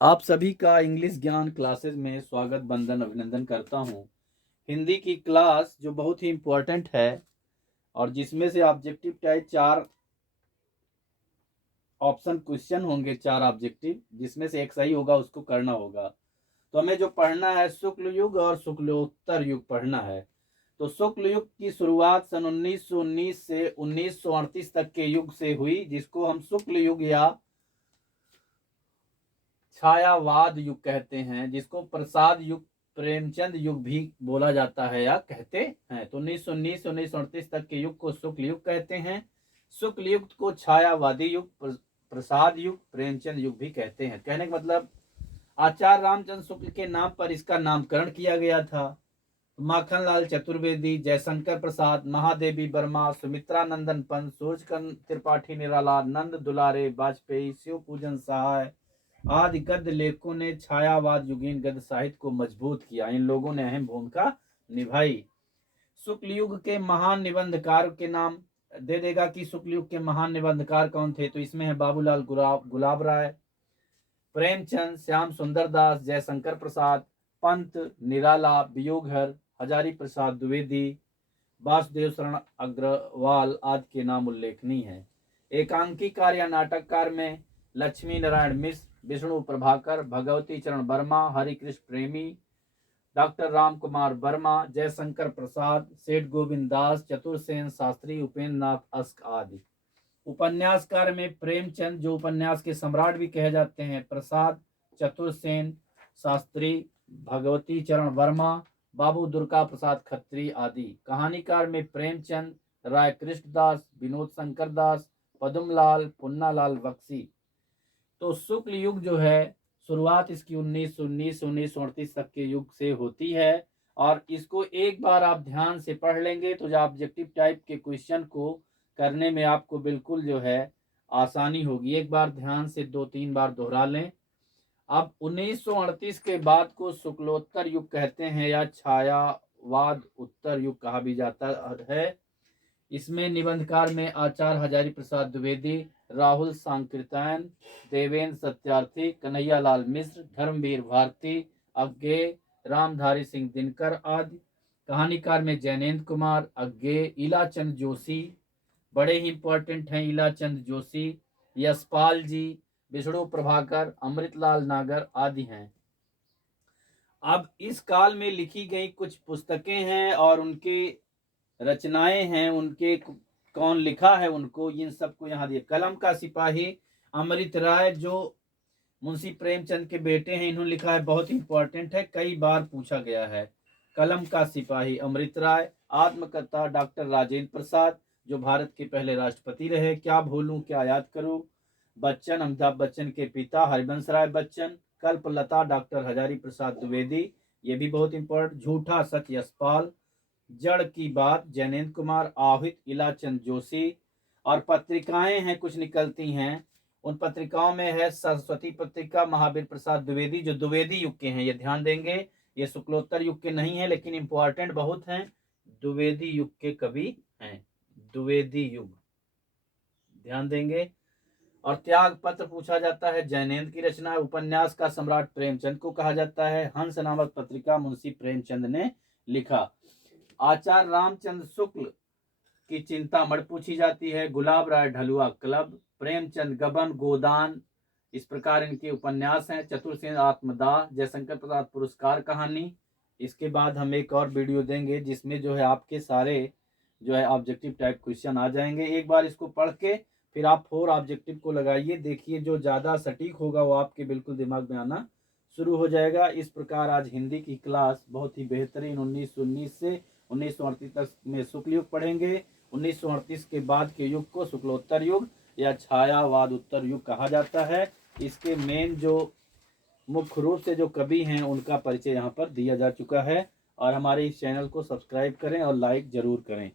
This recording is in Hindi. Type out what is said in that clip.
आप सभी का इंग्लिश ज्ञान क्लासेस में स्वागत वंदन अभिनंदन करता हूं। हिंदी की क्लास जो बहुत ही इम्पोर्टेंट है और जिसमें से ऑब्जेक्टिव टाइप 4 ऑप्शन क्वेश्चन होंगे, 4 ऑब्जेक्टिव, जिसमें से एक सही होगा, उसको करना होगा। तो हमें जो पढ़ना है शुक्ल युग और शुक्लोत्तर युग पढ़ना है। तो शुक्ल युग की शुरुआत सन 1919 से 1938 तक के युग से हुई, जिसको हम शुक्ल युग या छायावाद युग कहते हैं, जिसको प्रसाद युग, प्रेमचंद युग भी बोला जाता है या कहते हैं। तो 1919 से 1938 तक के युग को शुक्ल युग कहते हैं। शुक्ल युग को छायावादी युग, प्रसाद युग, प्रेमचंद युग भी कहते हैं। कहने का मतलब आचार्य रामचंद्र शुक्ल के नाम पर इसका नामकरण किया गया था। माखनलाल चतुर्वेदी, जयशंकर प्रसाद, महादेवी वर्मा, सुमित्रा नंदन पंत, सूरजकांत त्रिपाठी निराला, नंद दुलारे वाजपेयी, शिव पूजन सहाय आदि गद्य लेखकों ने छायावाद युगीन गद्य साहित्य को मजबूत किया। इन लोगों ने अहम भूमिका निभाई। शुक्ल युग के महान निबंधकार के नाम दे देगा कि शुक्ल युग के महान निबंधकार कौन थे। तो इसमें है बाबूलाल गुलाब राय, प्रेमचंद, श्याम सुंदर दास, जयशंकर प्रसाद, पंत, निराला, बियोघर, हजारी प्रसाद द्विवेदी, वासुदेव शरण अग्रवाल आदि के नाम उल्लेखनीय हैं। एकांकीकार या नाटककार में लक्ष्मी नारायण मिश्र, विष्णु प्रभाकर, भगवती चरण वर्मा, हरिकृष्ण प्रेमी, डॉक्टर राम कुमार वर्मा, जयशंकर प्रसाद, सेठ गोविंद दास, चतुर्सेन शास्त्री, उपेंद्र नाथ अस्क आदि। उपन्यासकार में प्रेमचंद, जो उपन्यास के सम्राट भी कहे जाते हैं, प्रसाद, चतुर्सेन शास्त्री, भगवती चरण वर्मा, बाबू दुर्गा प्रसाद खत्री आदि। कहानीकार में प्रेमचंद, राय कृष्णदास, विनोद शंकर दास, पदमलाल, पुन्नालाल बख्शी। तो शुक्ल युग जो है, शुरुआत इसकी 1919 1938 तक के युग से होती है। और इसको एक बार आप ध्यान से पढ़ लेंगे तो जो ऑब्जेक्टिव टाइप के क्वेश्चन को करने में आपको बिल्कुल जो है आसानी होगी। एक बार ध्यान से 2-3 बार दोहरा लें। अब 1938 के बाद को शुक्लोत्तर युग कहते हैं या छायावाद उत्तर युग कहा भी जाता है। इसमें निबंधकार में आचार्य हजारी प्रसाद द्विवेदी, राहुल सांकृत्यायन, देवेंद्र सत्यार्थी, कन्हैयालाल मिश्र, धर्मवीर भारती, अज्ञे, रामधारी सिंह दिनकर आदि। कहानीकार में जैनेन्द्र कुमार, अज्ञे, इलाचंद जोशी, बड़े ही इंपॉर्टेंट हैं इलाचंद जोशी, यशपाल जी, विष्णु प्रभाकर, अमृतलाल नागर आदि हैं। अब इस काल में लिखी गई कुछ पुस्तकें हैं और उनके रचनाएं हैं, उनके कौन लिखा है उनको, इन सबको यहाँ दिए। कलम का सिपाही अमृत राय, जो मुंशी प्रेमचंद के बेटे हैं, इन्होंने लिखा है, बहुत इंपॉर्टेंट है, कई बार पूछा गया है। कलम का सिपाही अमृत राय। आत्मकथा डॉक्टर राजेंद्र प्रसाद, जो भारत के पहले राष्ट्रपति रहे। क्या भूलूं क्या याद करूं, बच्चन, अमिताभ बच्चन के पिता हरिवंश राय बच्चन। कल्पलता डॉक्टर हजारी प्रसाद द्विवेदी, ये भी बहुत इंपॉर्टेंट। झूठा सच यशपाल, जड़ की बात जैनेन्द्र कुमार, आहित इलाचंद जोशी। और पत्रिकाएं हैं कुछ निकलती हैं, उन पत्रिकाओं में है सरस्वती पत्रिका, महावीर प्रसाद द्विवेदी, जो द्विवेदी युग के हैं, ये ध्यान देंगे। ये शुक्लोत्तर युग के नहीं है लेकिन इंपॉर्टेंट बहुत हैं, द्विवेदी युग के कवि हैं, द्विवेदी युग, ध्यान देंगे। और त्याग पत्र पूछा जाता है, जैनेन्द्र की रचना है। उपन्यास का सम्राट प्रेमचंद को कहा जाता है। हंस नामक पत्रिका मुंशी प्रेमचंद ने लिखा। आचार्य रामचंद्र शुक्ल की चिंतामणि पूछी जाती है। गुलाब राय ढलुआ क्लब, प्रेमचंद गबन गोदान, इस प्रकार इनके उपन्यास हैं। चतुर्सेन आत्मदाह, जयशंकर प्रसाद पुरस्कार कहानी। इसके बाद हम एक और वीडियो देंगे जिसमें जो है आपके सारे जो है ऑब्जेक्टिव टाइप क्वेश्चन आ जाएंगे। एक बार इसको पढ़ के फिर आप 4 ऑब्जेक्टिव को लगाइए, देखिए जो ज़्यादा सटीक होगा वो आपके बिल्कुल दिमाग में आना शुरू हो जाएगा। इस प्रकार आज हिंदी की क्लास बहुत ही बेहतरीन 1919 से 1938 तक में शुक्ल युग पढ़ेंगे। 1938 के बाद के युग को शुक्लोत्तर युग या छायावाद उत्तर युग कहा जाता है। इसके मेन जो मुख्य रूप से जो कवि हैं उनका परिचय यहाँ पर दिया जा चुका है। और हमारे इस चैनल को सब्सक्राइब करें और लाइक जरूर करें।